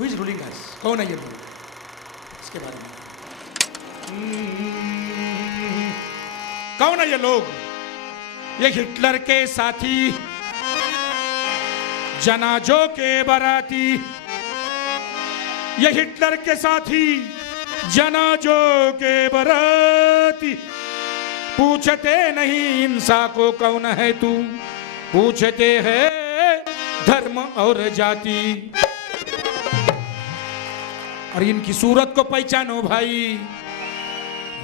Who is ruling अस? कौन है ये लोग? इसके बारे में कौन है ये लोग? ये हिटलर के साथी, जनाजों के बाराती। ये हिटलर के साथी, जनाजों के बाराती। पूछते नहीं इंसान को कौन है तू, पूछते हैं धर्म और जाति। और इनकी सूरत को पहचानो भाई,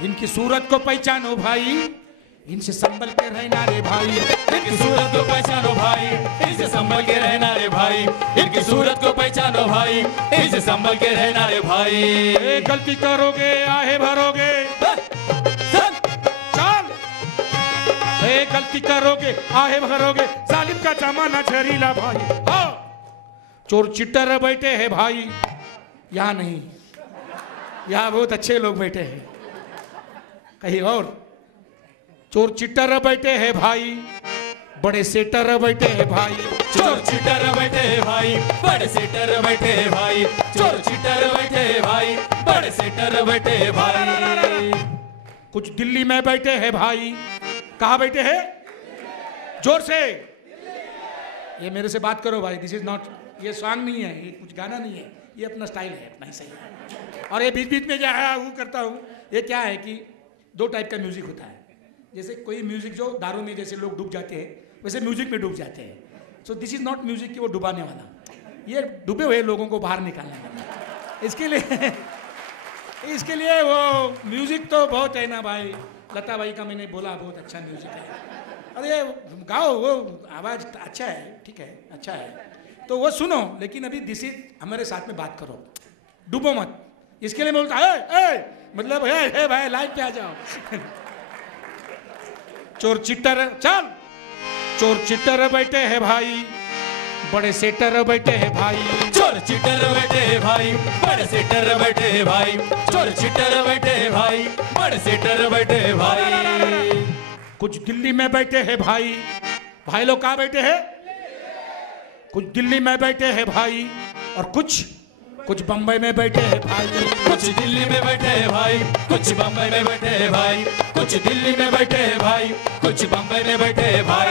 इनकी सूरत को पहचानो भाई, इनसे संभल के रहना रे भाई। इनकी सूरत को पहचानो भाई, इनसे संभल के रहना रे भाई। इनकी सूरत को पहचानो भाई, इनसे संभल के रहना रे भाई। गलती करोगे आहे भरोगे, चल। गलती करोगे आहे भरोगे, जालिम का जमाना जहरीला भाई। चोर चिट्टर बैठे हैं भाई, यहाँ नहीं, यहाँ बहुत अच्छे लोग बैठे हैं, कहीं और। चोर चिट्टर बैठे हैं भाई, बड़े सेटर बैठे हैं भाई। चोर चिट्टर बैठे हैं भाई, बड़े सेटर बैठे हैं भाई। चोर चिट्टर बैठे हैं भाई, बड़े सेटर बैठे हैं भाई। कुछ दिल्ली में बैठे हैं भाई। कहाँ बैठे हैं? जोर से। ये मेरे से बात करो भाई, दिस इज नॉट, ये सॉन्ग नहीं है, ये कुछ गाना नहीं है, ये अपना स्टाइल है, अपना ही सही है। और ये बीच बीच में जो है वो करता हूँ, ये क्या है कि दो टाइप का म्यूजिक होता है। जैसे कोई म्यूजिक जो दारू में जैसे लोग डूब जाते हैं, वैसे म्यूजिक में डूब जाते हैं। So this is not music कि वो डुबाने वाला, ये डूबे हुए लोगों को बाहर निकालने वाला। इसके लिए वो म्यूजिक तो बहुत है ना भाई। लता भाई का मैंने बोला बहुत अच्छा म्यूजिक है, अरे गाओ, वो आवाज़ अच्छा है, ठीक है, अच्छा है, तो वो सुनो। लेकिन अभी दिस इज, हमारे साथ में बात करो, डूबो मत। इसके लिए मैं बोलता है मतलब है भाई, लाइव पे आ जाओ। चोर चिट्टर, चल। चोर चिट्टर बैठे हैं भाई, बड़े सेटर बैठे हैं भाई। चोर चिट्टर बैठे हैं भाई, बड़े सेटर बैठे हैं भाई। चोर चिट्टर बैठे हैं भाई, बड़े सेटर बैठे हैं भाई। कुछ दिल्ली में बैठे हैं भाई। भाई लोग कहाँ बैठे हैं? कुछ दिल्ली में बैठे हैं भाई, और कुछ बम्बई में बैठे हैं भाई। कुछ दिल्ली में बैठे हैं भाई, कुछ बम्बई में बैठे हैं भाई। कुछ दिल्ली में बैठे हैं भाई, कुछ बम्बई में बैठे हैं भाई।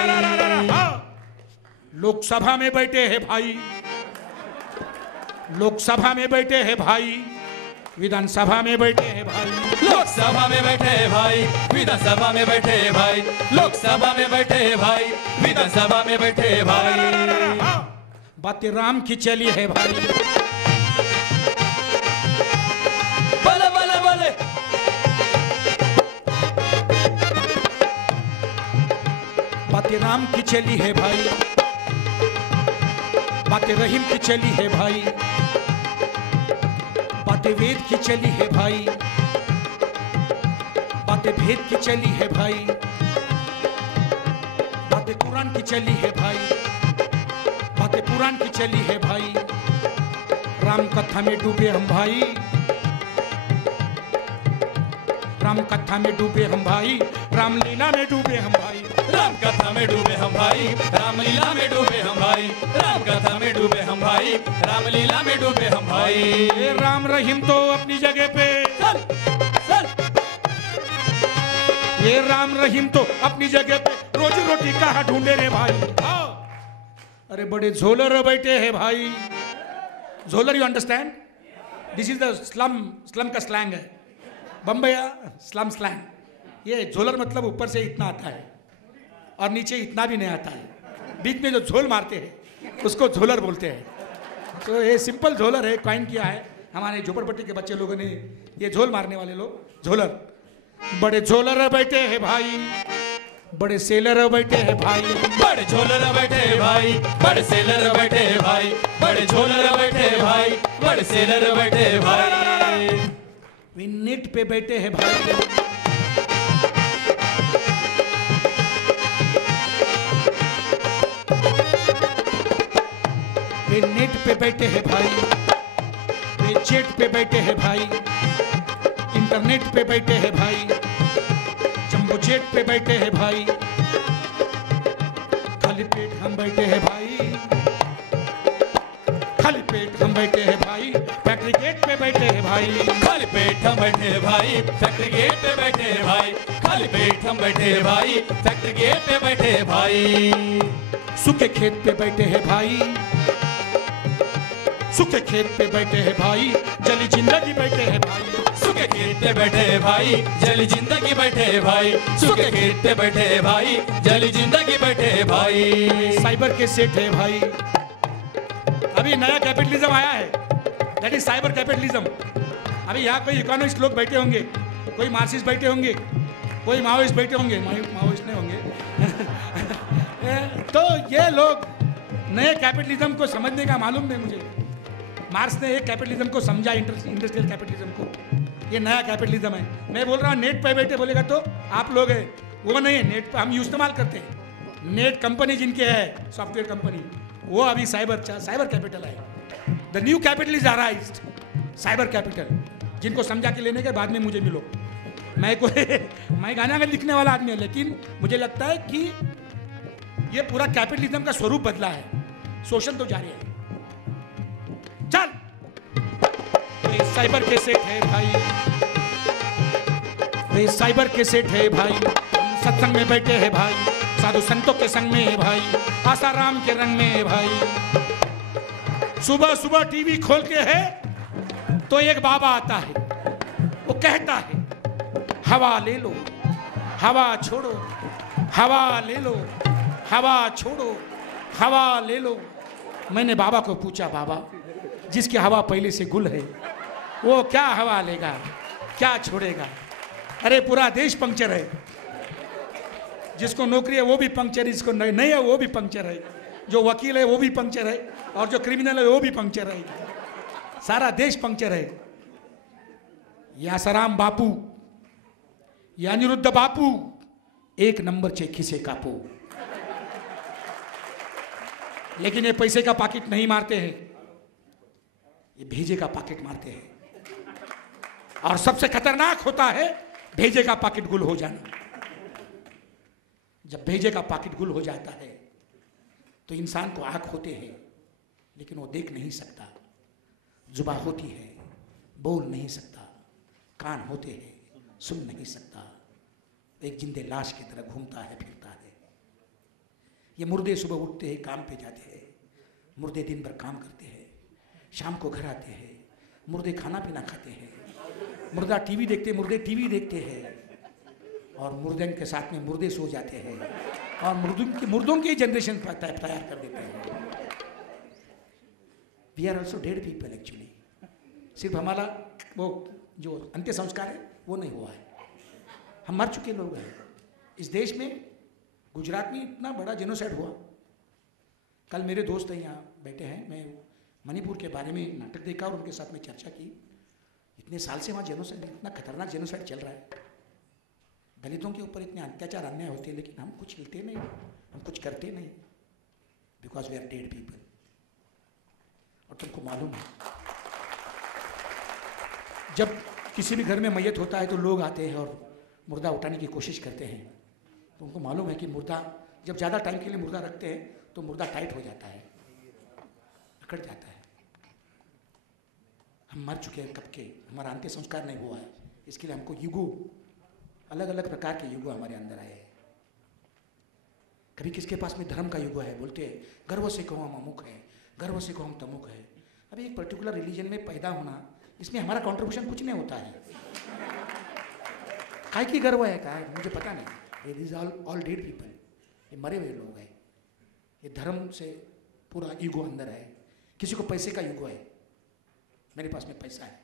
लोकसभा में बैठे हैं भाई, लोकसभा में बैठे हैं भाई, विधानसभा में बैठे हैं भाई। लोकसभा में बैठे हैं भाई, विधानसभा में बैठे हैं भाई। लोकसभा में बैठे हैं भाई, विधानसभा में बैठे हैं भाई। बातें राम की चली है भाई। बोले बोले बोले। बातें राम की चली है भाई, बातें रहीम की चली है भाई, बातें वेद की चली है भाई, बातें भेद की चली है भाई, बातें कुरान की चली है भाई, बातें पुराण की चली है भाई। राम कथा में डूबे हम भाई, राम कथा में डूबे हम भाई, रामलीला में डूबे हम भाई। राम कथा में डूबे हम भाई, रामलीला में डूबे हम भाई। राम कथा में डूबे हम भाई, रामलीला में डूबे हम भाई। राम रहीम तो अपनी जगह पे, चल चल। ये राम रहीम तो अपनी जगह पे, रोजी रोटी कहाँ ढूंढे रे भाई। अरे बड़े झोलर बैठे हैं भाई। झोलर, you understand? This is the slum का स्लैंग है, बम्बई स्लम स्लैंग। ये झोलर मतलब ऊपर से इतना आता है और नीचे इतना भी नहीं आता है, बीच में जो झोल मारते हैं उसको झोलर बोलते हैं। तो ये सिंपल झोलर है, कॉइन किया है हमारे झोपड़पट्टी के बच्चे लोगों ने, ये झोल मारने वाले लोग झोलर। बड़े झोलर बैठे हैं भाई, बड़े सेलर बैठे हैं भाई। बड़े झोलर बैठे हैं भाई, बड़े सेलर बैठे हैं भाई। बड़े झोलर बैठे हैं भाई, बड़े सेलर बैठे हैं भाई। वे नेट पे बैठे हैं भाई, वे नेट पे बैठे हैं भाई, वे चैट पे बैठे हैं भाई, इंटरनेट पे बैठे हैं भाई, जंबो जेट पे बैठे हैं भाई। खाली पेट हम बैठे हैं भाई, खाली पेट हम बैठे हैं भाई, फैक्ट्री गेट पे बैठे हैं भाई। खाली पेट हम बैठे हैं भाई, फैक्ट्री गेट पे बैठे हैं भाई। खाली पेट हम बैठे हैं भाई, फैक्ट्री गेट पे बैठे हैं भाई। सूखे खेत पे बैठे हैं भाई, सूखे खेत पे बैठे हैं भाई, जली जिंदगी बैठे हैं भाई। सूखे खेत पे बैठे हैं भाई, जली जिंदगी बैठे हैं भाई। सूखे खेत पे बैठे हैं भाई, जली जिंदगी बैठे हैं भाई। साइबर के सेठ है भाई, अभी नया कैपिटलिज्म आया है, दैट इज साइबर कैपिटलिज्म। अभी यहाँ कोई इकोनॉमिस्ट लोग बैठे होंगे, कोई मार्क्सिस्ट बैठे होंगे, कोई माओइस्ट बैठे होंगे, माओइस्ट नहीं होंगे तो ये लोग नए कैपिटलिज्म को समझने का मालूम नहीं मुझे। मार्क्स ने एक कैपिटलिज्म को समझा, इंडस्ट्रियल कैपिटलिज्म को। ये नया कैपिटलिज्म है। मैं बोल रहा हूँ नेट पे बैठे बोलेगा तो आप लोग हैं, वो नहीं है। नेट पे हम इस्तेमाल करते हैं। नेट कंपनी जिनके है, सॉफ्टवेयर कंपनी, वो अभी साइबर कैपिटल है। The new capital is arised, cyber capital. जिनको समझा के लेने के बाद में मुझे मिलो। मैं गाना लिखने वाला आदमी है, लेकिन मुझे लगता है कि ये पूरा कैपिटलिज्म का स्वरूप बदला है। शोषण तो जारी है। चल वे साइबर के सेठ है भाई, वे साइबर के सेठ है भाई। सत्संग में बैठे हैं भाई, साधु संतों के संग में है भाई, आसाराम के रंग में है भाई। सुबह सुबह टीवी खोल के है तो एक बाबा आता है, वो कहता है हवा ले लो, हवा छोड़ो, हवा ले लो, हवा छोड़ो, हवा ले लो। मैंने बाबा को पूछा, बाबा जिसकी हवा पहले से गुल है वो क्या हवा लेगा, क्या छोड़ेगा? अरे पूरा देश पंक्चर है। जिसको नौकरी है वो भी पंक्चर है, जिसको नहीं है वो भी पंक्चर है, जो वकील है वो भी पंक्चर है, और जो क्रिमिनल है वो भी पंक्चर है। सारा देश पंक्चर है। या सराम बापू या अनिरुद्ध बापू, एक नंबर चे खिसे कापू। लेकिन ये पैसे का पॉकेट नहीं मारते हैं, ये भेजे का पॉकेट मारते हैं। और सबसे खतरनाक होता है भेजे का पॉकेट गुल हो जाना। जब भेजे का पॉकेट गुल हो जाता है तो इंसान को आंख होते हैं लेकिन वो देख नहीं सकता, जुबान होती है बोल नहीं सकता, कान होते हैं सुन नहीं सकता, एक जिंदे लाश की तरह घूमता है फिरता है। ये मुर्दे सुबह उठते हैं काम पे जाते हैं, मुर्दे दिन भर काम करते हैं, शाम को घर आते हैं, मुर्दे खाना पीना खाते हैं, मुर्दा टीवी देखते, मुर्दे टीवी देखते हैं, और मुर्दे के साथ में मुर्दे सो जाते हैं, और मुर्दों की जनरेशन तैयार कर देते हैं। We are also dead people actually. सिर्फ हमारा वो जो अंत्य संस्कार है वो नहीं हुआ है, हम मर चुके लोग हैं। इस देश में गुजरात में इतना बड़ा जेनोसाइड हुआ। कल मेरे दोस्त हैं यहाँ बैठे हैं, मैं मणिपुर के बारे में नाटक देखा और उनके साथ में चर्चा की। इतने साल से वहाँ जेनोसाइड, इतना खतरनाक जेनोसाइड चल रहा है, दलितों के ऊपर इतने अत्याचार अन्याय होते हैं, लेकिन हम कुछ हिलते नहीं, हम कुछ करते नहीं, because we are dead people. और तुमको मालूम है, जब किसी भी घर में मैयत होता है तो लोग आते हैं और मुर्दा उठाने की कोशिश करते हैं। तो उनको मालूम है कि मुर्दा जब ज़्यादा टाइम के लिए मुर्दा रखते हैं तो मुर्दा टाइट हो जाता है, अकड़ जाता है। हम मर चुके हैं कब के, हमारा अंत्य संस्कार नहीं हुआ है, इसके लिए हमको युगो, अलग अलग प्रकार के युगो हमारे अंदर आए हैं। कभी किसके पास में धर्म का युगो है, बोलते हैं गर्व से कहो हम अमुक है, गर्व से कहो हम तमुक है। अभी एक पर्टिकुलर रिलीजन में पैदा होना, इसमें हमारा कंट्रीब्यूशन कुछ नहीं होता है। काय की गर्व है, काय मुझे पता नहीं। दिस ऑल डेड पीपल, ये मरे हुए लोग हैं। ये धर्म से पूरा ईगो अंदर है। किसी को पैसे का ईगो है, मेरे पास में पैसा है,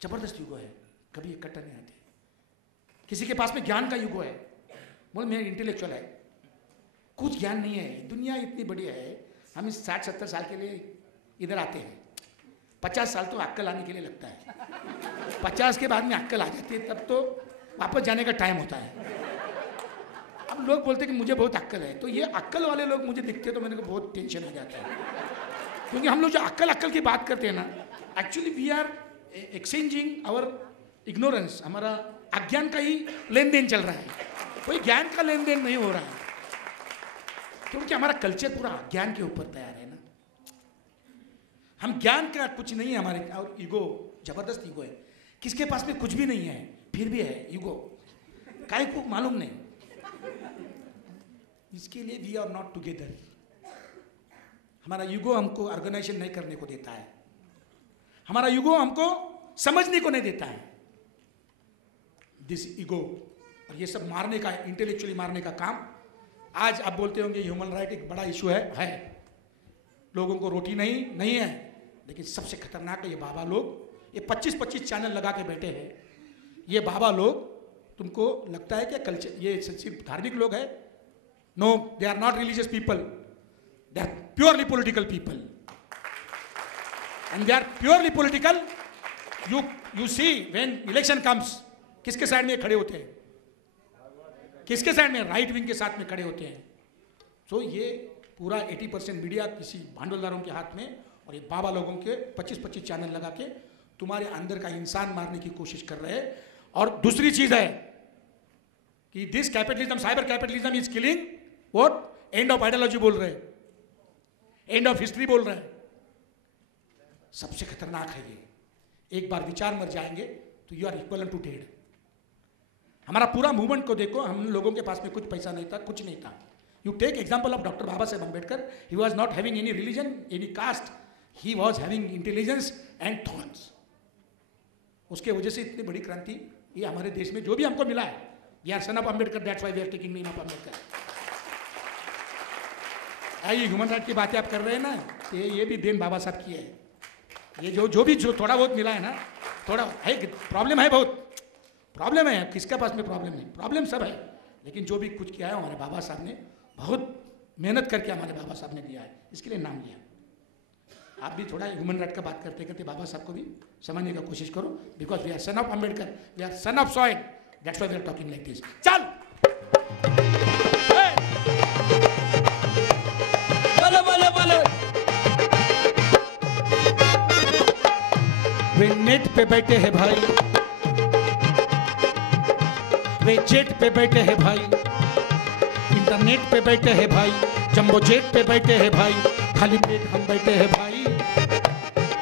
जबरदस्त ईगो है, कभी इकट्ठा नहीं आते। किसी के पास में ज्ञान का ईगो है, बोले मेरा इंटेलेक्चुअल है, कुछ ज्ञान नहीं है। दुनिया इतनी बड़ी है, हम इस 60-70 साल के लिए इधर आते हैं, 50 साल तो अक्ल आने के लिए लगता है। 50 के बाद में अक्ल आ जाती है, तब तो वापस जाने का टाइम होता है। अब लोग बोलते हैं कि मुझे बहुत अक्ल है, तो ये अक्ल वाले लोग मुझे दिखते तो मेरे को बहुत टेंशन हो जाता है, क्योंकि हम लोग जो अक्ल की बात करते हैं ना, actually we are exchanging our ignorance. हमारा अज्ञान का ही लेन देन चल रहा है, कोई ज्ञान का लेन देन नहीं हो रहा है, क्योंकि हमारा कल्चर पूरा ज्ञान के ऊपर तैयार है ना। हम ज्ञान का कुछ नहीं है हमारे, और ईगो जबरदस्त ईगो है, किसके पास में कुछ भी नहीं है फिर भी है ईगो, काहे को मालूम नहीं। इसके लिए वी आर नॉट टुगेदर। हमारा ईगो हमको ऑर्गेनाइजेशन नहीं करने को देता है, हमारा ईगो हमको समझने को नहीं देता है। दिस ईगो और ये सब मारने का, इंटेलेक्चुअली मारने का काम। आज आप बोलते होंगे ह्यूमन राइट एक बड़ा इशू है, लोगों को रोटी नहीं है, लेकिन सबसे खतरनाक है ये बाबा लोग, ये 25-25 चैनल लगा के बैठे हैं। ये बाबा लोग, तुमको लगता है कि कल्चर ये सिर्फ धार्मिक लोग हैं? No, they are not religious people, they are purely political people, and they are purely political. You see when election comes, किसके साइड में खड़े होते हैं? किसके साइड में? राइट विंग के साथ में खड़े होते हैं। तो ये पूरा 80% मीडिया किसी भांडवलदारों के हाथ में, और ये बाबा लोगों के 25-25 चैनल लगा के तुम्हारे अंदर का इंसान मारने की कोशिश कर रहे हैं। और दूसरी चीज है कि this capitalism, cyber capitalism is killing what? End of ideology बोल रहे हैं, एंड ऑफ हिस्ट्री बोल रहे हैं। सबसे खतरनाक है ये। एक बार विचार मर जाएंगे तो you are equal to dead. हमारा पूरा मूवमेंट को देखो, हम लोगों के पास में कुछ पैसा नहीं था, कुछ नहीं था। You take example of doctor Baba Saheb Ambedkar, he was not having any religion, any caste, he was having intelligence and thoughts. उसके वजह से इतनी बड़ी क्रांति ये हमारे देश में जो भी हमको मिला है, we are son of Ambedkar, that's why we are taking name of Ambedkar. ये ह्यूमन राइट की बातें आप कर रहे हैं ना, ये भी देन बाबा साहब की है। ये जो थोड़ा बहुत मिला है ना, थोड़ा है, प्रॉब्लम है, बहुत प्रॉब्लम है, किसके पास में प्रॉब्लम नहीं, प्रॉब्लम सब है, लेकिन जो भी कुछ किया है हमारे बाबा साहब ने, बहुत मेहनत करके हमारे बाबा साहब ने दिया है, इसके लिए नाम लिया। आप भी थोड़ा ह्यूमन राइट का बात करते करते बाबा साहब को भी समझने का कोशिश करो, because we are son of Ambedkar, we are son of soil, that's why we are talking like this. चल बोलो बोलो बोलो। वे नेट पे बैठे हैं भाई, वे जेट पे बैठे हैं भाई, इंटरनेट पे बैठे हैं भाई, जंबो जेट पे बैठे हैं भाई, खाली पेट हम बैठे हैं भाई,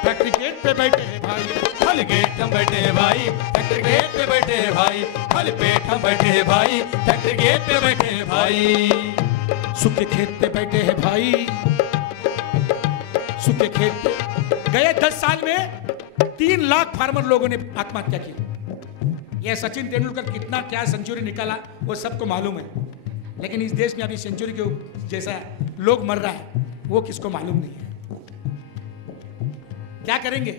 फैक्ट्री गेट पे बैठे हैं भाई, खाली गेट हम बैठे हैं भाई, फैक्ट्री गेट पे बैठे हैं भाई, खाली पेट हम बैठे हैं भाई, फैक्ट्री गेट पे बैठे हैं भाई। सूखे खेत पे बैठे हैं भाई, सूखे खेत पे। गए 10 साल में 3 लाख फार्मर लोगों ने आत्महत्या की। यह सचिन तेंदुलकर कितना क्या सेंचुरी निकाला वो सबको मालूम है, लेकिन इस देश में अभी सेंचुरी के जैसा लोग मर रहा है वो किसको मालूम नहीं है। क्या करेंगे?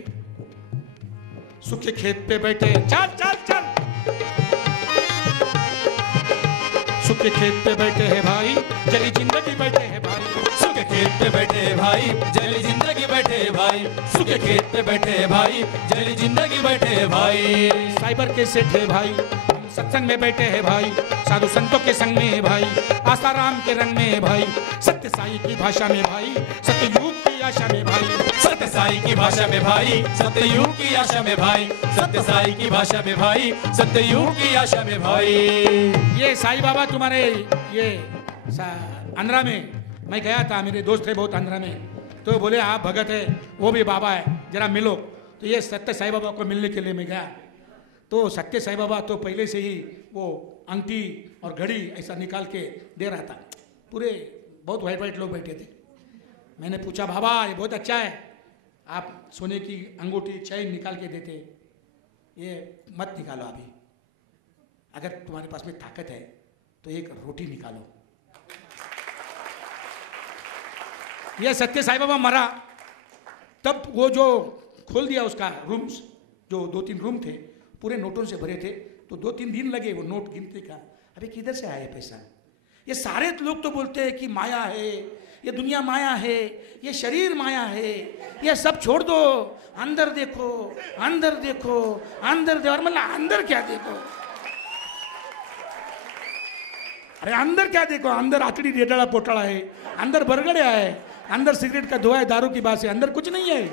सूखे खेत पे बैठे, चल चल चल, सूखे खेत पे बैठे हैं भाई, जली जिंदगी बैठे हैं भाई, सूखे खेत पे बैठे हैं भाई, जली जिंदगी बैठे हैं भाई, सूखे खेत पे बैठे हैं भाई, जली जिंदगी बैठे हैं भाई। साइबर के सेठ है भाई, हम सत्संग में बैठे हैं भाई, साधु संतों के संग में है भाई, आसाराम के रंग में है भाई, सत्य साई की भाषा में भाई, सत्ययुग की आशा में भाई, सत्य साई की भाषा में भाई, सत्ययुग की आशा में भाई, सत्य साई की भाषा में भाई, सत्ययुग की आशा में भाई। ये साईं बाबा तुम्हारे ये आंध्रा में, मैं गया था, मेरे दोस्त थे बहुत आंध्रा में, तो बोले आप भगत है, वो भी बाबा है, जरा मिलो। तो ये सत्य साईं बाबा को मिलने के लिए मैं गया, तो सत्य साईं बाबा तो पहले से ही वो अंगठी और घड़ी ऐसा निकाल के दे रहा था, पूरे बहुत वाइट वाइट लोग बैठे थे। मैंने पूछा बाबा ये बहुत अच्छा है, आप सोने की अंगूठी चैन निकाल के देते, ये मत निकालो अभी, अगर तुम्हारे पास में ताकत है तो एक रोटी निकालो। ये सत्य साईं बाबा मरा तब वो जो खोल दिया उसका रूम्स, जो 2-3 रूम थे पूरे नोटों से भरे थे, तो 2-3 दिन लगे वो नोट गिनते का, अबे किधर से आया पैसा। ये सारे लोग तो बोलते हैं कि माया है, ये दुनिया माया है, ये शरीर माया है, ये सब छोड़ दो, अंदर देखो, अंदर देखो, अंदर देखो। मतलब अंदर क्या देखो? अरे अंदर क्या देखो? अंदर आचड़ी रेटाड़ा पोटाड़ा है, अंदर बरगड़िया है, अंदर सिगरेट का धुआं है, दारू की बात है, अंदर कुछ नहीं है।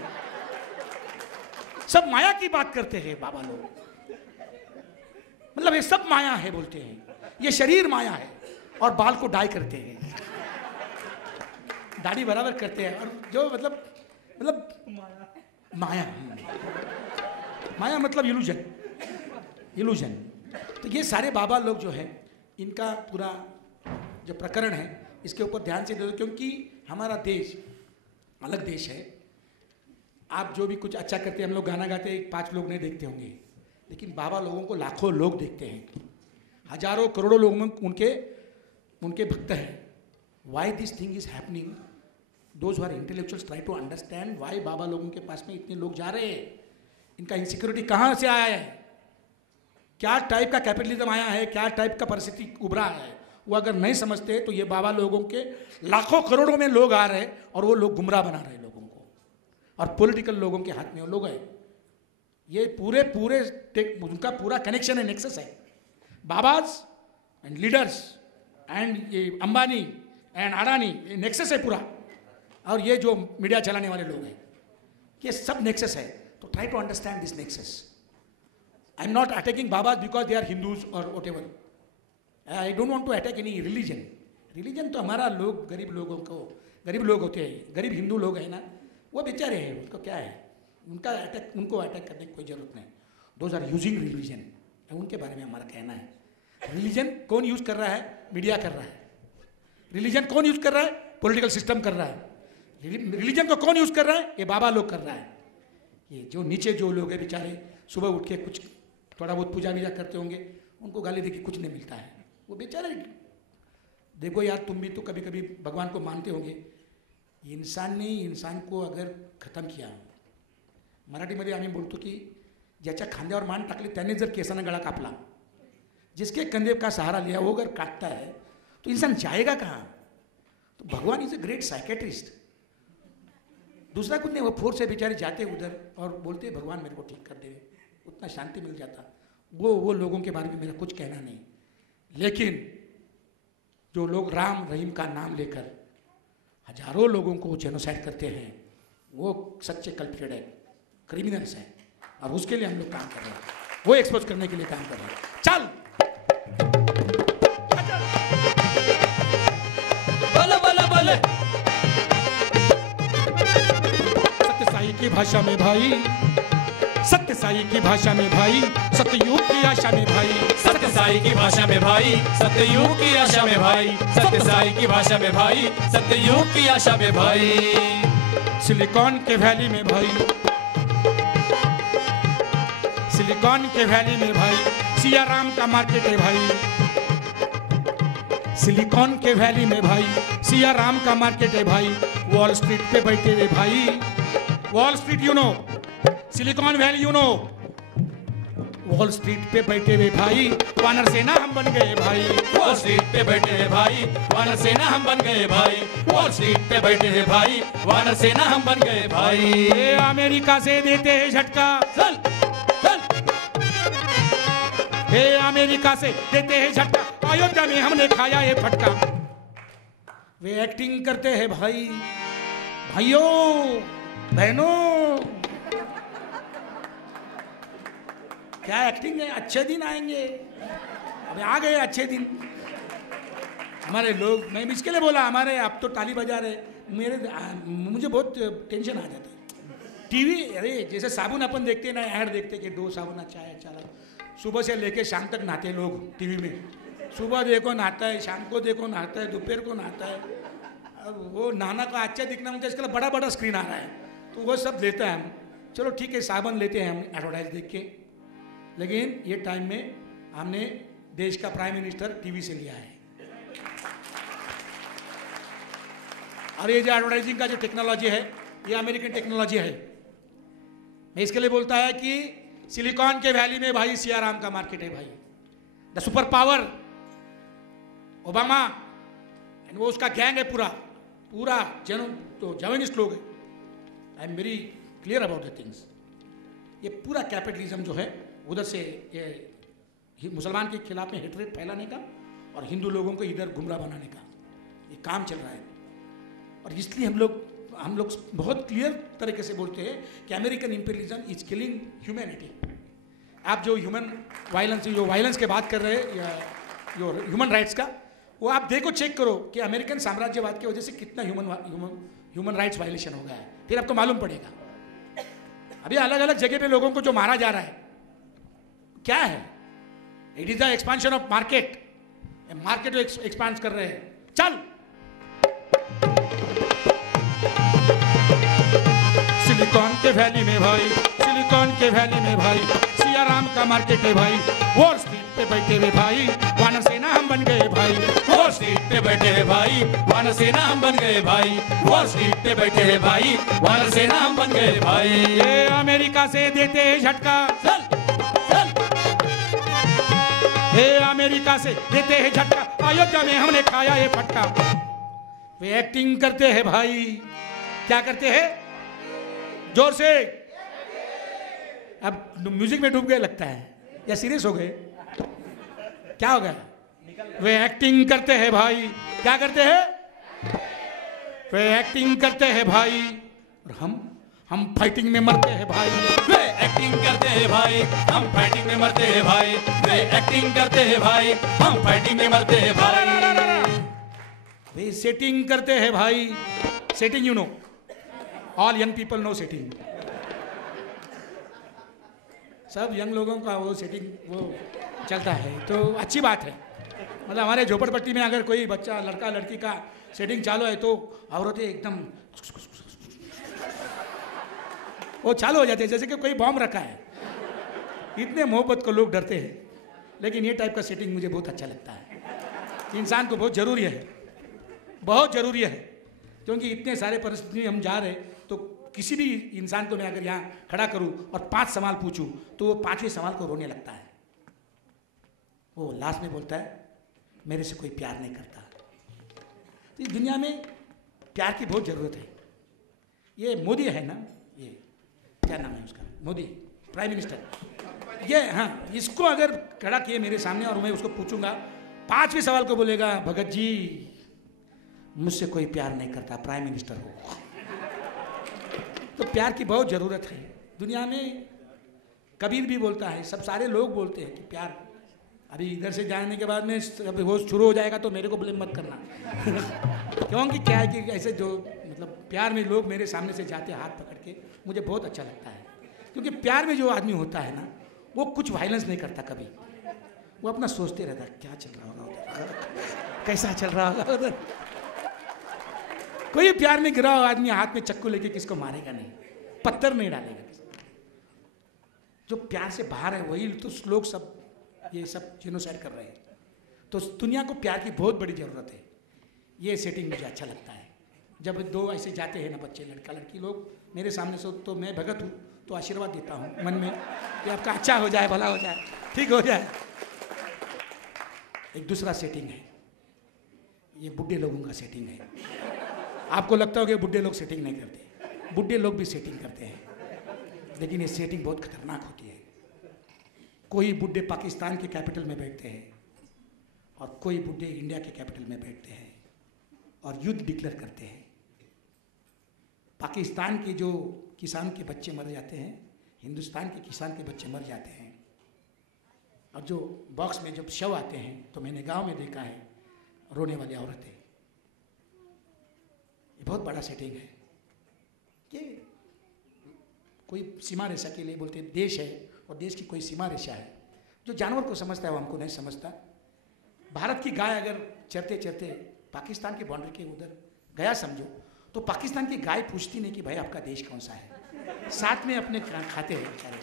सब माया की बात करते हैं बाबा लोग, मतलब ये सब माया है बोलते हैं, ये शरीर माया है, और बाल को डाई करते हैं, दाढ़ी बराबर करते हैं, और जो मतलब मतलब माया, माया मतलब इल्यूजन, इल्यूजन। तो ये सारे बाबा लोग जो है, इनका पूरा जो प्रकरण है इसके ऊपर ध्यान से दे दो, क्योंकि हमारा देश अलग देश है। आप जो भी कुछ अच्छा करते हैं, हम लोग गाना गाते हैं 5 लोग नहीं देखते होंगे, लेकिन बाबा लोगों को लाखों लोग देखते हैं, हजारों करोड़ों लोग में उनके भक्त हैं। Why this thing is happening? Those who are intellectuals try to understand why बाबा लोगों के पास में इतने लोग जा रहे हैं। इनका इनसिक्योरिटी कहाँ से आया है, क्या टाइप का कैपिटलिज्म आया है, क्या टाइप का परिस्थिति उभरा है, वो अगर नहीं समझते तो ये बाबा लोगों के लाखों करोड़ों में लोग आ रहे हैं और वो लोग गुमराह बना रहे हैं लोगों को, और पॉलिटिकल लोगों के हाथ में वो लोग हैं। ये पूरे उनका पूरा कनेक्शन है, नेक्सस है। बाबाज एंड लीडर्स एंड ये अंबानी एंड अडानी, ये नेक्सस है पूरा। और ये जो मीडिया चलाने वाले लोग हैं, ये सब नेक्सस है। तो try to understand this nexus. I am not attacking babas because they are Hindus और whatever. I don't want to attack any religion. Religion तो हमारा लोग, गरीब लोगों को, गरीब लोग होते हैं, गरीब हिंदू लोग हैं ना, वो बेचारे हैं, उनको क्या है, उनको अटैक करने की कोई जरूरत नहीं। दोज आर यूजिंग रिलीजन, उनके बारे में हमारा कहना है। रिलीजन कौन यूज कर रहा है? मीडिया कर रहा है। रिलीजन कौन यूज कर रहा है? पॉलिटिकल सिस्टम कर रहा है। रिलीजन को कौन यूज कर रहा है? ये बाबा लोग कर रहा है। ये जो नीचे जो लोग हैं बेचारे, सुबह उठ के कुछ थोड़ा बहुत पूजा वीजा करते होंगे, उनको गाली दे के कुछ नहीं मिलता है, वो बेचारे। देखो यार, तुम भी तो कभी कभी भगवान को मानते होंगे। इंसान ने इंसान को अगर खत्म किया, मराठीमध्ये आम्ही बोलतो की ज्याच्या खांद्यावर मान टाकली त्याने जर केसानं गळा कापला, जिसके कंधे का सहारा लिया वो अगर काटता है तो इंसान जाएगा कहाँ? तो भगवान इज अ ग्रेट साइकेट्रिस्ट। दूसरा कुछ नहीं, वो फोर्स से बेचारे जाते उधर और बोलते भगवान मेरे को ठीक कर दे, उतना शांति मिल जाता। वो लोगों के बारे में मेरा कुछ कहना नहीं, लेकिन जो लोग राम रहीम का नाम लेकर हजारों लोगों को जेनोसाइड करते हैं, वो सच्चे कल्प्रिटेड है, क्रिमिनल्स हैं, और उसके लिए हम लोग काम कर रहे हैं, वो एक्सपोज करने के लिए काम कर रहे हैं। चल बोले बोले बोले। सत्य साई की भाषा में भाई, सत्य साई की भाषा में भाई, सतयुग की आशा में भाई, सत्य साई की भाषा में भाई, सत्ययुग की आशा में भाई, सत्य साई की भाषा में भाई, सत्ययुग की आशा में भाई। सिलिकॉन के वैली में भाई, सिलिकॉन के वैली में भाई सिया राम का मार्केट है भाई। सिलिकॉन के वैली में भाई सिया राम का मार्केट है भाई। वॉल स्ट्रीट पे बैठे हुए भाई, wall street you know, silicon valley you know, wall street पे बैठे हुए भाई वानर सेना हम बन गए भाई। वॉल स्ट्रीट पे बैठे हैं भाई, वानर सेना हम बन गए भाई। वॉल स्ट्रीट पे बैठे हैं भाई, वानर सेना हम बन गए भाई। ये अमेरिका से देते हैं झटका, चल चल। हे अमेरिका से देते हैं झटका, अयोध्या में हमने खाया है फटका। वे एक्टिंग करते हैं भाई, भाइयों बहनों, क्या एक्टिंग है। अच्छे दिन आएंगे, अबे आ गए अच्छे दिन। हमारे लोग, मैं इसके लिए बोला, हमारे अब तो ताली बजा रहे, मुझे बहुत टेंशन आ जाता है। टीवी, अरे जैसे साबुन अपन देखते हैं ना, ऐड देखते कि 2 साबुन अच्छा है, चलो सुबह से लेके शाम तक नहाते लोग टीवी में। सुबह देखो नहाता है, शाम को देखो नहाता है, दोपहर को नहाता है। अब वो नहाना का अच्छा दिखना मुझे, इसके लिए बड़ा बड़ा स्क्रीन आ रहा है, तो वो सब लेते हैं हम। चलो ठीक है, साबुन लेते हैं हम एडवर्टाइज देख के, लेकिन ये टाइम में हमने देश का प्राइम मिनिस्टर टीवी से लिया है। और ये जो एडवर्टाइजिंग का जो टेक्नोलॉजी है, ये अमेरिकन टेक्नोलॉजी है। मैं इसके लिए बोलता है कि सिलिकॉन के वैली में भाई सियाराम का मार्केट है भाई। द सुपर पावर ओबामा, वो उसका गैंग है पूरा पूरा, तो जर्नलिस्ट लोग है। I am very clear about the things. ये पूरा कैपिटलिज्म जो है उधर से, ये मुसलमान के खिलाफ में हेटरेट फैलाने का और हिंदू लोगों को इधर गुमराह बनाने का ये काम चल रहा है। और इसलिए हम लोग बहुत क्लियर तरीके से बोलते हैं कि American imperialism is killing humanity. आप जो वायलेंस के बात कर रहे हैं, या ह्यूमन राइट्स का, वो आप देखो, चेक करो कि अमेरिकन साम्राज्यवाद की वजह से कितना ह्यूमन ह्यूमन राइट्स वायलेशन हो गया है, फिर आपको मालूम पड़ेगा। अभी अलग अलग जगह पे लोगों को जो मारा जा रहा है क्या है? It is the expansion of market. Market expand कर रहे हैं। चल सिलिकॉन के वैली में भाई, सिलिकॉन के वैली में भाई सिया राम का मार्केट है भाई। वॉल स्ट्रीट पे बैठे हुए भाई वानर सेना हम बन गए भाई। वॉल स्ट्रीट पे बैठे हैं भाई वानर सेना हम बन गए भाई। वॉल स्ट्रीट पे बैठे हैं भाई वानर सेना हम बन गए भाई। ये अमेरिका से देते हैं झटका, चल चल हे अमेरिका से देते हैं झटका, अयोध्या में हमने खाया ये फटका। वे एक्टिंग करते हैं भाई, क्या करते हैं? जोर से। अब म्यूजिक में डूब गए लगता है या सीरियस हो गए? क्या हो गया? वे एक्टिंग करते हैं भाई, क्या करते हैं? वे एक्टिंग करते हैं भाई और हम फाइटिंग में मरते हैं भाई। वे एक्टिंग करते हैं भाई, हम फाइटिंग में मरते हैं भाई। वे एक्टिंग करते हैं भाई, हम फाइटिंग में मरते हैं भाई। वे सेटिंग करते हैं भाई। Setting you know, all young people know setting. सब यंग लोगों का वो सेटिंग वो चलता है, तो अच्छी बात है। मतलब हमारे झोपड़पट्टी में अगर कोई बच्चा लड़का लड़की का सेटिंग चालू है तो औरतें एकदम वो चालू हो जाते हैं जैसे कि कोई बॉम्ब रखा है। इतने मोहब्बत को लोग डरते हैं, लेकिन ये टाइप का सेटिंग मुझे बहुत अच्छा लगता है। इंसान को बहुत ज़रूरी है, बहुत ज़रूरी है, क्योंकि इतने सारे परिस्थिति में हम जा रहे तो किसी भी इंसान को मैं अगर यहाँ खड़ा करूँ और 5 सवाल पूछूँ तो वो 5वें सवाल को रोने लगता है। वो लास्ट में बोलता है मेरे से कोई प्यार नहीं करता। तो इस दुनिया में प्यार की बहुत ज़रूरत है। ये मोदी है ना, ये क्या नाम है उसका, मोदी प्राइम मिनिस्टर, ये हाँ, इसको अगर खड़ा किए मेरे सामने और मैं उसको पूछूंगा 5वें सवाल को बोलेगा भगत जी मुझसे कोई प्यार नहीं करता, प्राइम मिनिस्टर हो। तो प्यार की बहुत ज़रूरत है दुनिया में। कबीर भी बोलता है, सब सारे लोग बोलते हैं कि प्यार। अभी इधर से जाने के बाद में जब वो शुरू हो जाएगा तो मेरे को ब्लेम मत करना क्योंकि क्या है कि ऐसे जो मतलब प्यार में लोग मेरे सामने से जाते हाथ पकड़ के, मुझे बहुत अच्छा लगता है। क्योंकि प्यार में जो आदमी होता है ना, वो कुछ वायलेंस नहीं करता कभी। वो अपना सोचते रहता है क्या चल रहा होगा उधर, कैसा चल रहा होगा उधर। कोई प्यार में गिरा हुआ आदमी हाथ में चक्कू लेके किसको मारेगा नहीं, पत्थर नहीं डालेगा। जो प्यार से बाहर है वही तो लोग सब ये सब जेनोसाइड कर रहे हैं। तो दुनिया को प्यार की बहुत बड़ी ज़रूरत है। ये सेटिंग मुझे अच्छा लगता है। जब दो ऐसे जाते हैं ना बच्चे, लड़का लड़की लोग मेरे सामने से, तो मैं भगत हूँ तो आशीर्वाद देता हूँ मन में कि आपका अच्छा हो जाए, भला हो जाए, ठीक हो जाए। एक दूसरा सेटिंग है, ये बुढ़े लोगों का सेटिंग है। आपको लगता होगा बुढ़े लोग सेटिंग नहीं करते, बुढ़े लोग भी सेटिंग करते हैं, लेकिन ये सेटिंग बहुत खतरनाक होती है। कोई बुढ़े पाकिस्तान के कैपिटल में बैठते हैं और कोई बुढ़े इंडिया के कैपिटल में बैठते हैं और युद्ध डिक्लेयर करते हैं। पाकिस्तान के जो किसान के बच्चे मर जाते हैं, हिंदुस्तान के किसान के बच्चे मर जाते हैं। और जो बॉक्स में जब शव आते हैं तो मैंने गांव में देखा है रोने वाली औरतें। ये बहुत बड़ा सेटिंग है कि कोई सीमा रेखा के लिए बोलते हैं देश है और देश की कोई सीमा रेखा है। जो जानवर को समझता है वो हमको नहीं समझता। भारत की गाय अगर चरते चरते पाकिस्तान की बाउंड्री के उधर गया समझो, तो पाकिस्तान की गाय पूछती नहीं कि भाई आपका देश कौन सा है, साथ में अपने खाते हैं बेचारे।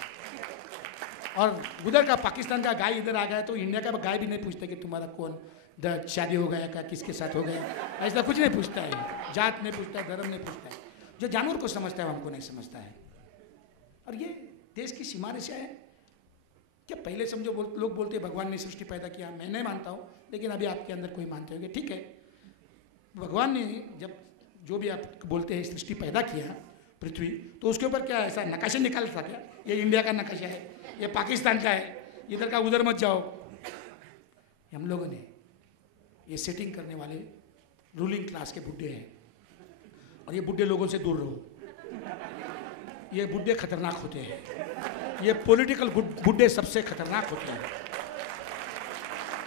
और उधर का पाकिस्तान का गाय इधर आ गया तो इंडिया का गाय भी नहीं पूछता कि तुम्हारा कौन शादी हो गया का, किसके साथ हो गया, ऐसा कुछ नहीं पूछता है। जात नहीं पूछता है, धर्म नहीं पूछता है। जो जानवर को समझता है वो हमको नहीं समझता है। और ये देश की सीमा रेखा है क्या? पहले समझो लोग बोलते हैं भगवान ने सृष्टि पैदा किया, मैं नहीं मानता हूँ, लेकिन अभी आपके अंदर कोई मानते होंगे, ठीक है। भगवान ने जब जो भी आप बोलते हैं सृष्टि पैदा किया पृथ्वी, तो उसके ऊपर क्या ऐसा नकाशा निकाल था क्या? ये इंडिया का नकाशा है, ये पाकिस्तान का है, इधर का उधर मत जाओ। हम लोगों ने ये सेटिंग करने वाले रूलिंग क्लास के बुड्ढे हैं, और ये बुड्ढे लोगों से दूर रहो। ये बुड्ढे खतरनाक होते हैं, ये पॉलिटिकल बुड्ढे सबसे खतरनाक होते हैं।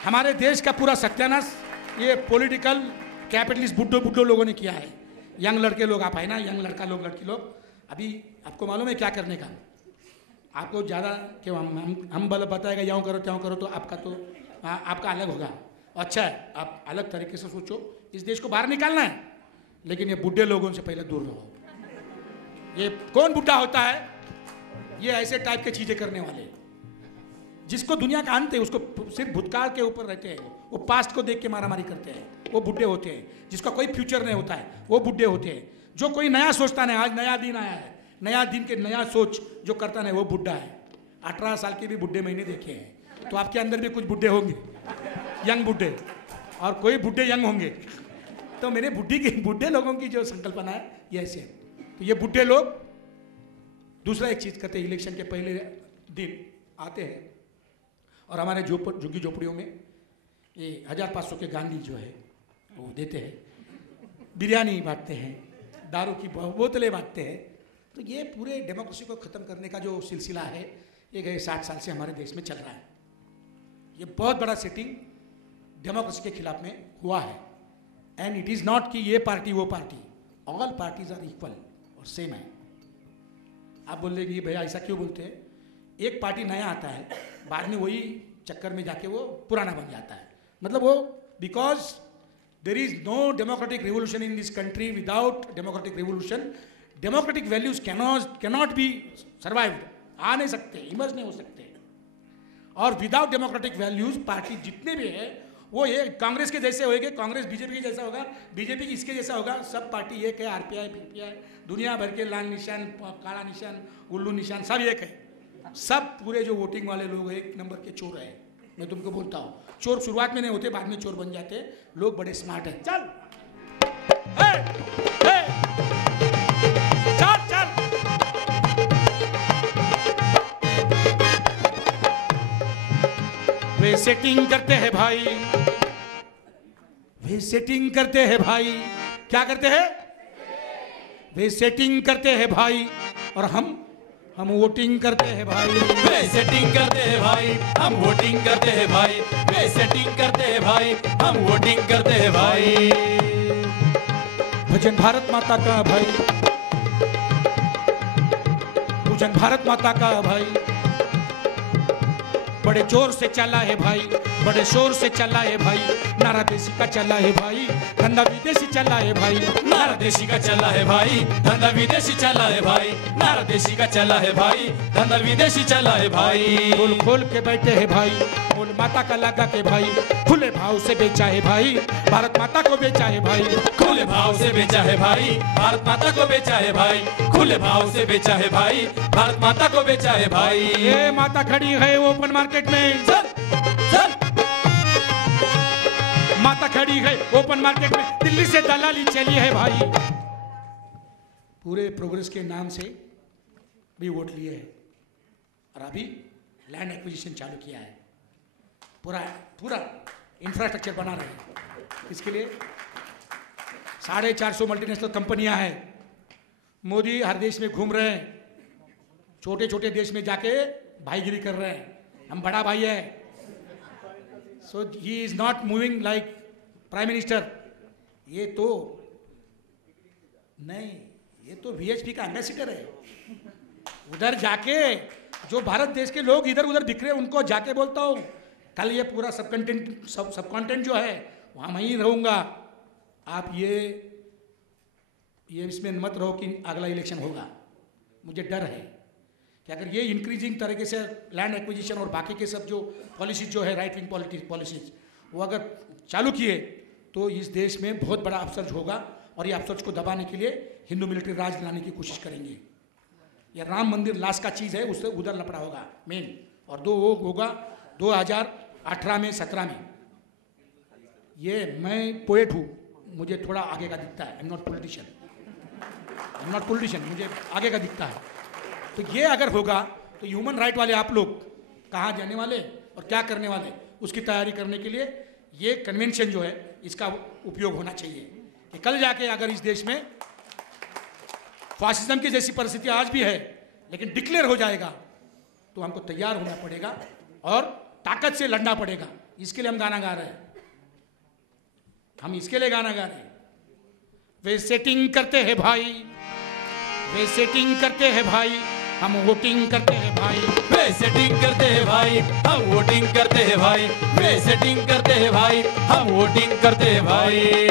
हमारे देश का पूरा सत्यानाश ये पॉलिटिकल कैपिटलिस्ट बुड्ढो लोगों ने किया है। यंग लड़के लोग आप है ना, यंग लड़का लोग लड़की लोग, अभी आपको मालूम है क्या करने का? आपको ज़्यादा क्यों हम बल बताएगा यूँ करो त्यों करो, तो आपका अलग होगा। अच्छा है, आप अलग तरीके से सोचो, इस देश को बाहर निकालना है, लेकिन ये बुढ़े लोगों से पहले दूर रहो। ये कौन बुढ़ा होता है? ये ऐसे टाइप की चीज़ें करने वाले, जिसको दुनिया का अंत है, उसको सिर्फ भूतकाल के ऊपर रहते हैं, वो पास्ट को देख के मारामारी करते हैं, वो बुढ़े होते हैं। जिसका कोई फ्यूचर नहीं होता है वो बुढ़े होते हैं। जो कोई नया सोचता नहीं, आज नया दिन आया है, नया दिन के नया सोच जो करता नहीं वो बुढ़ा है। 18 साल के भी बुढ़े मैंने देखे हैं, तो आपके अंदर भी कुछ बुढ़े होंगे, यंग बुढ़े, और कोई बुढ़े यंग होंगे। तो मेरे बुढ़े लोगों की जो संकल्पना है ये ऐसे है। तो ये बुढ़े लोग दूसरा एक चीज़ करते हैं, इलेक्शन के पहले दिन आते हैं और हमारे झुग्गी झोपड़ियों में ये 1500 के गांधी जो है वो देते हैं, बिरयानी बांटते हैं, दारू की बोतलें बांटते हैं। तो ये पूरे डेमोक्रेसी को ख़त्म करने का जो सिलसिला है ये गए 60 साल से हमारे देश में चल रहा है। ये बहुत बड़ा सेटिंग डेमोक्रेसी के खिलाफ में हुआ है। एंड इट इज़ नॉट कि ये पार्टी वो party, all parties are equal और सेम है। आप बोल रहे भैया ऐसा क्यों बोलते हैं? एक पार्टी नया आता है, बाद में वही चक्कर में जाके वो पुराना बन जाता है। मतलब वो because there is no democratic revolution in this country, without democratic revolution democratic values cannot be survived, आ नहीं सकते, इमर्ज नहीं हो सकते। और विदाउट डेमोक्रेटिक वैल्यूज पार्टी जितने भी है वो ये कांग्रेस के जैसे होएंगे, कांग्रेस बीजेपी के जैसा होगा, बीजेपी की इसके जैसा होगा, सब पार्टी एक है, आरपीआई पीपीआई दुनिया भर के लाल निशान, काला निशान, उल्लू निशान सब एक है। सब पूरे जो वोटिंग वाले लोग एक नंबर के चोर है। मैं तुमको बोलता हूँ, चोर शुरुआत में नहीं होते, बाद में चोर बन जाते हैं। लोग बड़े स्मार्ट हैं। चल चल चल, वे सेटिंग करते हैं भाई, वे सेटिंग करते हैं भाई। क्या करते हैं? वे सेटिंग करते हैं भाई, और हम वोटिंग करते हैं भाई। वे सेटिंग करते हैं भाई, हम वोटिंग करते हैं भाई। वे सेटिंग करते हैं भाई, हम वोटिंग करते हैं भाई। भजन भारत माता का भाई, भजन भारत माता का भाई। बड़े जोर से चला है भाई, बड़े शोर से चला है भाई, नारा देशी का चला है भाई, धंधा विदेशी चला है भाई, नारा देशी का चला है भाई, धंधा विदेशी चला है भाई, नारा देशी का चला है भाई, धंधा विदेशी चला है भाई। खोल खोल के बैठे हैं भाई, मोल माता का लगा के भाई, खुले भाव से बेचा है भाई, भारत माता को बेचा है भाई, खुले भाव से बेचा है भाई, भारत माता को बेचा है भाई, खुले भाव से बेचा है भाई, भारत माता को बेचा है भाई। ये माता खड़ी है ओपन मार्केट में, चल चल, माता खड़ी है ओपन मार्केट में, दिल्ली से दलाली चली है भाई। पूरे प्रोग्रेस के नाम से भी वोट लिए हैं और अभी लैंड एक्विजिशन चालू किया है, पूरा इंफ्रास्ट्रक्चर बना रहे हैं। इसके लिए 450 मल्टीनेशनल कंपनियां हैं। मोदी हर देश में घूम रहे हैं, छोटे छोटे देश में जाके भाईगिरी कर रहे हैं, हम बड़ा भाई है। So he is not moving like prime minister. ये तो नहीं, ये तो वीएचपी का एम्बेसडर है। उधर जाके जो भारत देश के लोग इधर उधर दिख रहे हैं उनको जाके बोलता हूँ, कल ये पूरा सब कंटेंट जो है वहाँ मैं ही रहूँगा। आप ये इसमें मत रहो कि अगला इलेक्शन होगा। मुझे डर है कि अगर ये इंक्रीजिंग तरीके से लैंड एक्विजिशन और बाकी के सब जो पॉलिसीज जो है राइट विंग पॉलिसीज वो अगर चालू किए तो इस देश में बहुत बड़ा अपसर्ज होगा, और ये अपसर्ज को दबाने के लिए हिंदू मिलिट्री राज लाने की कोशिश करेंगे। ये राम मंदिर लास्ट का चीज़ है, उससे उधर लपड़ा होगा मेन, और वो होगा 2018 में 17 में। ये मैं पोएट हूँ, मुझे थोड़ा आगे का दिखता है। आई एम नॉट पॉलिटिशियन, मुझे आगे का दिखता है। तो ये अगर होगा तो ह्यूमन राइट वाले आप लोग कहाँ जाने वाले और क्या करने वाले, उसकी तैयारी करने के लिए ये कन्वेंशन जो है इसका उपयोग होना चाहिए कि कल जाके अगर इस देश में फासिज्म की जैसी परिस्थिति आज भी है लेकिन डिक्लेयर हो जाएगा तो हमको तैयार होना पड़ेगा और ताकत से लड़ना पड़ेगा। इसके लिए हम गाना गा रहे हैं, हम इसके लिए गाना गा रहे हैं। वे सेटिंग करते हैं भाई, वे सेटिंग करते हैं भाई, हम वोटिंग करते हैं भाई। वे सेटिंग करते हैं भाई, हम वोटिंग करते हैं भाई। वे सेटिंग करते हैं भाई, हम वोटिंग करते हैं भाई।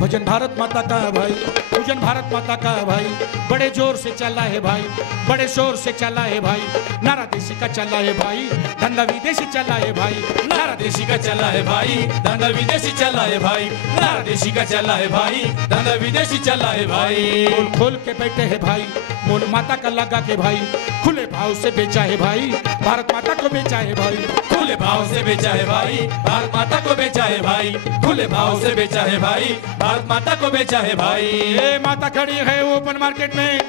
भजन भारत माता का है भाई, पूजन भारत माता का है भाई। बड़े जोर से चला है भाई, बड़े शोर से चला है भाई। नारा देशी का चला है भाई, धंधा विदेशी चला है भाई। नारा देशी का चला है भाई, धंधा विदेशी चला है भाई। नारा देशी का चला है भाई, धंधा विदेशी चला है भाई। खोल खोल के बैठे है भाई, मोल माता का लगा के भाई। खुले भाव से बेचा है भाई, भारत माता को बेचा है भाई। खुले भाव से बेचा है भाई, भारत माता को बेचा है भाई। खुले भाव से बेचा है भाई, भारत माता को बेचा है भाई। ये माता खड़ी है ओपन मार्केट में,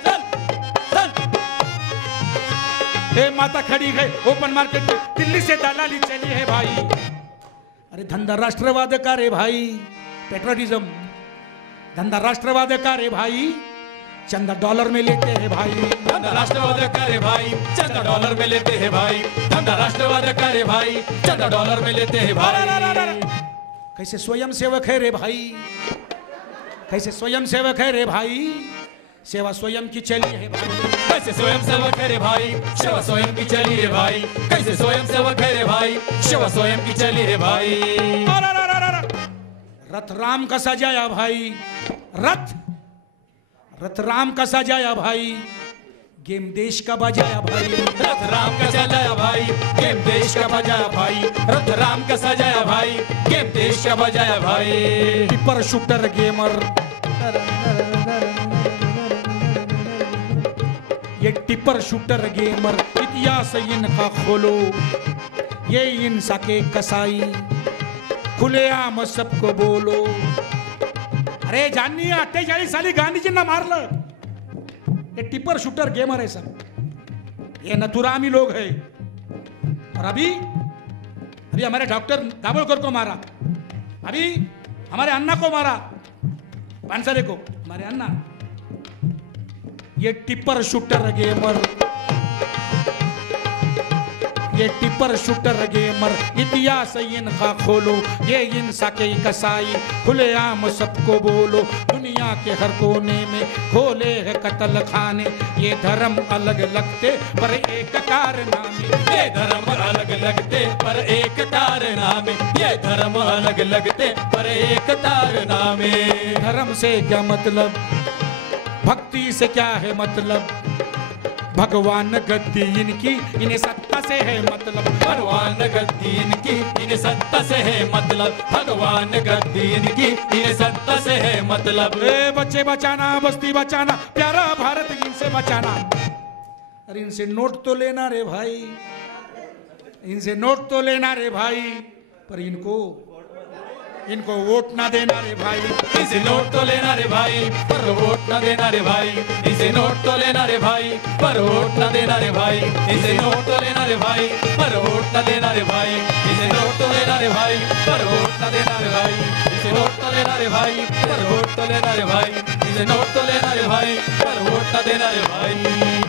ये माता खड़ी है ओपन मार्केट में। दिल्ली से दलाली चली है भाई। अरे धंधा राष्ट्रवाद का रे भाई, पेट्रोटिज्म धंधा राष्ट्रवाद का रे भाई। चंदा डॉलर में लेते हैं भाई, धंधा राष्ट्रवाद का रे भाई। चंदा डॉलर में लेते हैं भाई, धंधा राष्ट्रवाद का रे भाई। चंदा डॉलर में लेते हैं भाई। कैसे स्वयं सेवक है रे भाई, कैसे स्वयं सेवक है रे भाई। सेवा स्वयं की चली है भाई, कैसे स्वयं सेवक है रे भाई। सेवा स्वयं की चली है भाई, कैसे स्वयं सेवक है रे भाई। सेवा स्वयं की चली है भाई। रथ राम का सजाया भाई, रथ रथ राम का सजाया भाई। गेम देश का बजाया भाई, रथ राम का सजाया भाई। गेम देश का बजाया भाई, रथ राम का सजाया भाई। गेम देश का बजाया भाई। टिपर शूटर गेमर, ये टिपर शूटर गेमर। इतिहास इनका खोलो, ये इनसा के कसाई। खुलेआम सबको बोलो। अरे जानी 48 साली गांधीजींना मारलं, ये टिपर शूटर गेमर है सब, ये नथुरामी लोग है। और अभी हमारे डॉक्टर दाभोलकर को मारा, अभी हमारे अन्ना को मारा, पानसरे को, हमारे अन्ना। ये टिपर शूटर गेमर, ये टिपर शूटर गेमर। इतिहास इनका खोलो, ये इनसा के कसाई। खुलेआम सबको बोलो, दुनिया के हर कोने में खोले है कत्ल खाने। ये धर्म अलग लगते पर एक कारनामे, ये धर्म अलग लगते पर एक कारनामे। ये धर्म अलग लगते पर एक कारनामे। धर्म से क्या मतलब, भक्ति से क्या है मतलब। भगवान गद्दी इनकी, इन्हें सत्ता से है मतलब। भगवान गद्दी इनकी, इन्हें सत्ता से है मतलब। भगवान गद्दी इनकी, इन्हें सत्ता से है मतलब। बच्चे बचाना, बस्ती बचाना, प्यारा भारत इनसे बचाना। अरे इनसे नोट तो लेना रे भाई, इनसे नोट तो लेना रे भाई, पर इनको वोट ना देना रे भाई। इसे नोट तो लेना रे भाई, पर वोट ना देना रे भाई। इसे नोट तो लेना रे भाई, पर वोट ना देना रे भाई। इसे नोट तो लेना रे भाई, पर वोट ना देना रे भाई। इसे नोट तो लेना रे भाई, पर वोट ना देना रे भाई। इसे नोट तो लेना रे भाई, पर वोट तो लेना रे भाई। इसे नोट तो लेना रे भाई, पर वोट ना देना रे भाई।